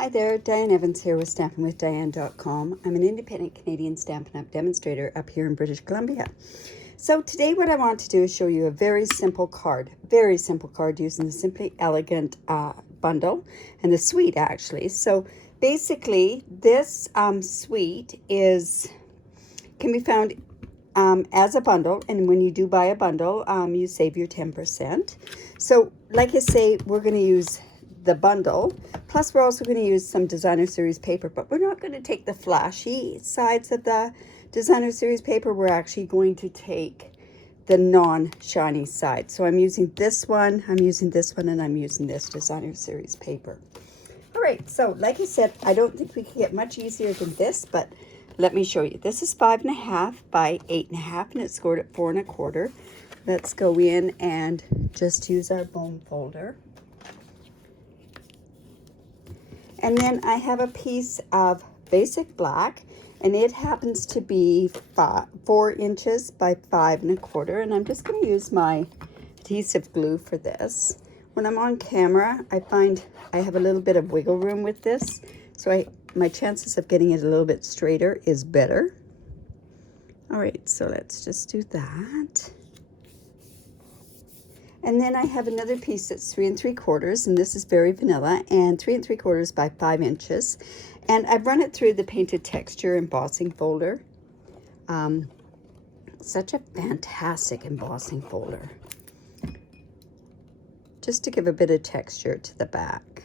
Hi there, Diane Evans here with stampingwithdiane.com. I'm an independent Canadian Stampin' Up Demonstrator up here in British Columbia. So today what I want to do is show you a very simple card using the Simply Elegant bundle and the suite actually. So basically this suite can be found as a bundle, and when you do buy a bundle, you save your 10%. So like I say, we're going to use the bundle, plus we're also going to use some designer series paper, but we're not going to take the flashy sides of the designer series paper. We're actually going to take the non-shiny side. So I'm using this one, and I'm using this designer series paper. All right, so like I said, I don't think we can get much easier than this, but let me show you. This is 5.5 by 8.5, and it's scored at 4 1/4. Let's go in and just use our bone folder. And then I have a piece of basic black, and it happens to be 4 inches by 5 1/4, and I'm just going to use my adhesive glue for this. When I'm on camera, I find I have a little bit of wiggle room with this, so my chances of getting it a little bit straighter is better. All right, so let's just do that. And then I have another piece that's 3 3/4, and this is very vanilla, and 3 3/4 by 5 inches. And I've run it through the painted texture embossing folder. Such a fantastic embossing folder, just to give a bit of texture to the back.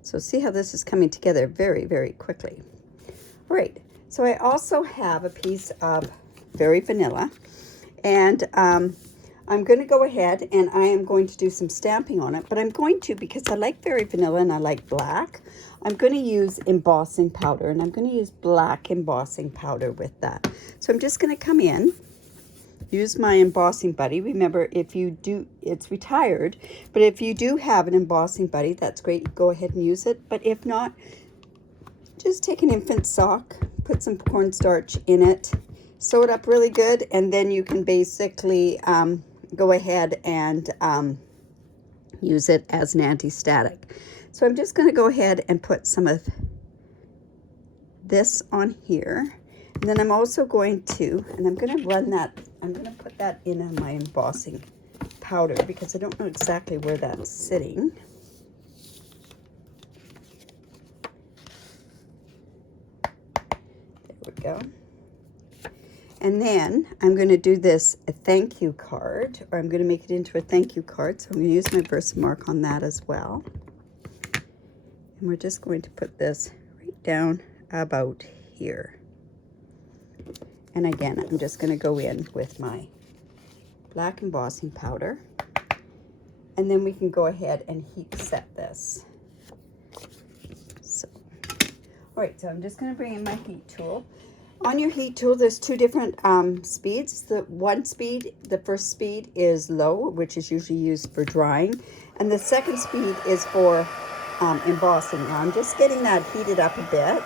So see how this is coming together very, very quickly. All right, so I also have a piece of very vanilla, and I'm going to go ahead and I am going to do some stamping on it, but I'm going to, because I like very vanilla and I like black, I'm going to use embossing powder, and I'm going to use black embossing powder with that. So I'm just going to come in, use my embossing buddy. Remember, if you do, it's retired, but if you do have an embossing buddy, that's great. Go ahead and use it. But if not, just take an infant sock, put some cornstarch in it, sew it up really good, and then you can basically go ahead and use it as an anti-static. So I'm just going to go ahead and put some of this on here. And then I'm also going to, and I'm going to run that, I'm going to put that in my embossing powder because I don't know exactly where that's sitting. There we go. And then I'm going to do this a thank you card, or I'm going to make it into a thank you card. So I'm going to use my Versamark on that as well. And we're just going to put this right down about here. And again, I'm just going to go in with my black embossing powder. And then we can go ahead and heat set this. So, all right, so I'm just going to bring in my heat tool. On your heat tool, there's two different speeds. The first speed is low, which is usually used for drying. And the second speed is for embossing. Now, I'm just getting that heated up a bit.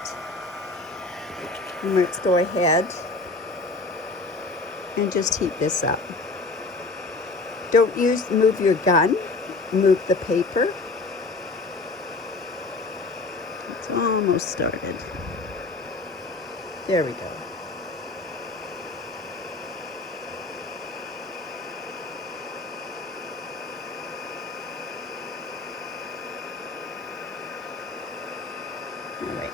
And let's go ahead and just heat this up. Don't move your gun, move the paper. It's almost started. There we go. All right.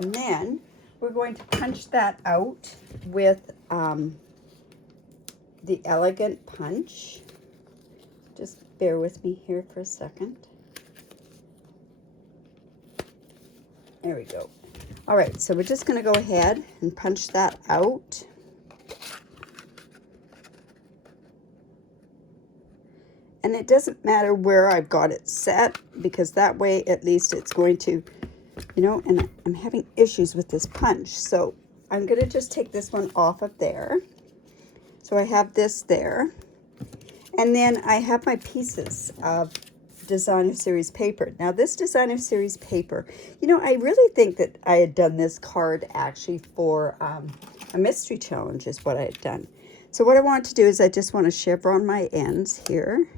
And then we're going to punch that out with the Elegant Punch. Just bear with me here for a second. There we go. All right, so we're just going to go ahead and punch that out. And it doesn't matter where I've got it set, because that way at least it's going to, you know, and I'm having issues with this punch. So I'm going to just take this one off of there. So I have this there. And then I have my pieces of designer series paper. Now this designer series paper, you know, I really think that I had done this card actually for a mystery challenge is what I had done. So what I want to do is I just want to chevron my ends here.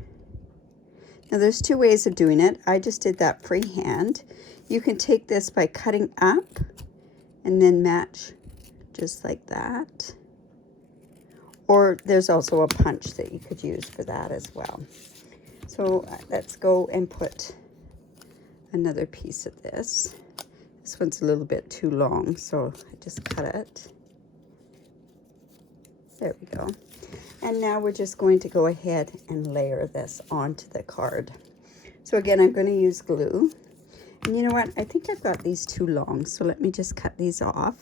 Now there's two ways of doing it. I just did that freehand. You can take this by cutting up and then match just like that. Or there's also a punch that you could use for that as well. So let's go and put another piece of this. This one's a little bit too long, so I just cut it. There we go. And now we're just going to go ahead and layer this onto the card. So again, I'm going to use glue. And you know what? I think I've got these too long, so let me just cut these off.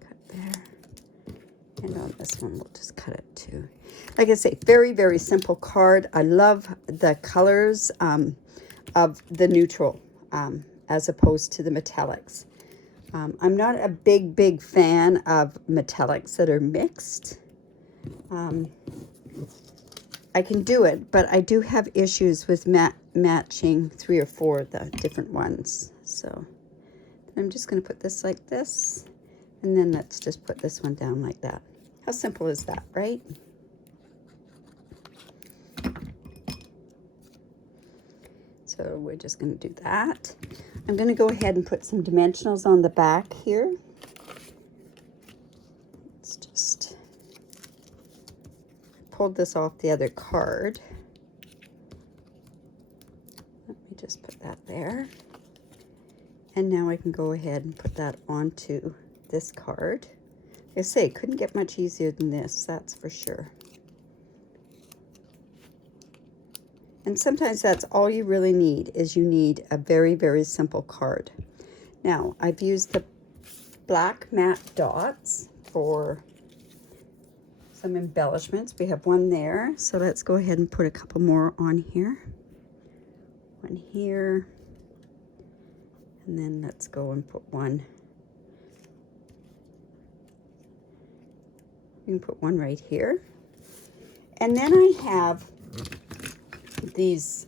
Cut there. And on this one, we'll just cut it too. Like I say, very, very simple card. I love the colors of the neutral as opposed to the metallics. I'm not a big fan of metallics that are mixed. I can do it, but I do have issues with matching 3 or 4 of the different ones. So I'm just going to put this like this, and then let's just put this one down like that. How simple is that, right? So we're just going to do that. I'm going to go ahead and put some dimensionals on the back here. Let's just pulled this off the other card. Let me just put that there. And now I can go ahead and put that onto this card. Like I say, couldn't get much easier than this, that's for sure. And sometimes that's all you really need, is you need a very, very simple card. Now, I've used the black matte dots for some embellishments. We have one there, so let's go ahead and put a couple more on here. One here, and then let's go and put one. You can put one right here. And then I have these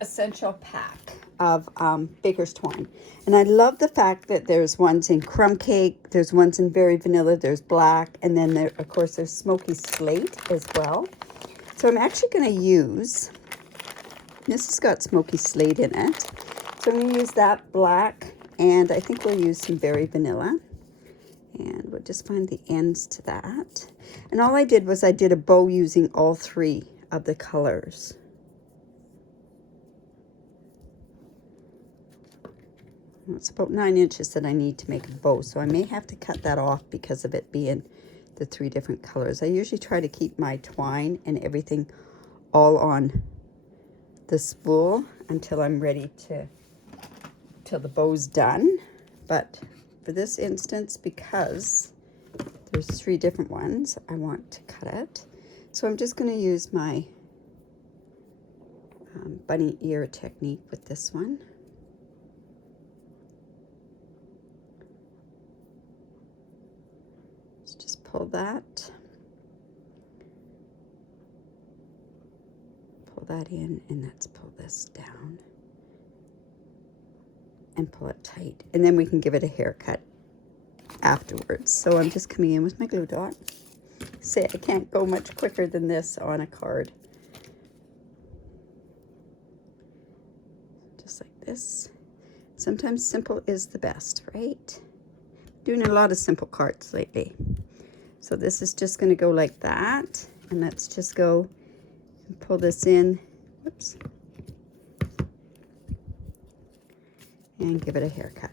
essential pack of baker's twine, and I love the fact that there's ones in crumb cake, there's ones in very vanilla, there's black, and then there, of course, there's smoky slate as well. So I'm actually going to use, this has got smoky slate in it, so I'm going to use that black, and I think we'll use some berry vanilla. And we'll just find the ends to that. And all I did was I did a bow using all 3 of the colors. It's about 9 inches that I need to make a bow, so I may have to cut that off because of it being the 3 different colors. I usually try to keep my twine and everything all on the spool until I'm ready to, till the bow's done. But for this instance, because there's 3 different ones, I want to cut it. So I'm just going to use my bunny ear technique with this one. Let's just pull that. Pull that in, and let's pull this down. And pull it tight, and then we can give it a haircut afterwards. So I'm just coming in with my glue dot. Say, I can't go much quicker than this on a card. Just like this. Sometimes simple is the best, right? Doing a lot of simple cards lately. So this is just going to go like that, and let's just go and pull this in. Whoops. And give it a haircut.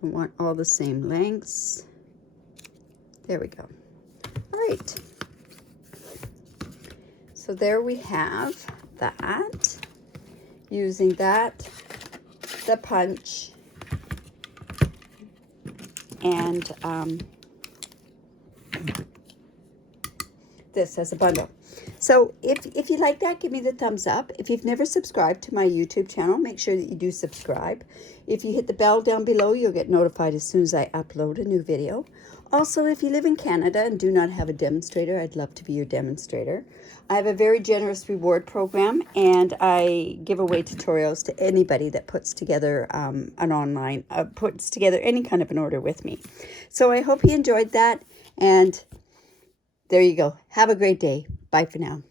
Don't want all the same lengths. There we go. All right. So there we have that. Using that, the punch, and this as a bundle. So if you like that, give me the thumbs up. If you've never subscribed to my YouTube channel, make sure that you do subscribe. If you hit the bell down below, you'll get notified as soon as I upload a new video. Also, if you live in Canada and do not have a demonstrator, I'd love to be your demonstrator. I have a very generous reward program, and I give away tutorials to anybody that puts together puts together any kind of an order with me. So I hope you enjoyed that, and there you go. Have a great day. Bye for now.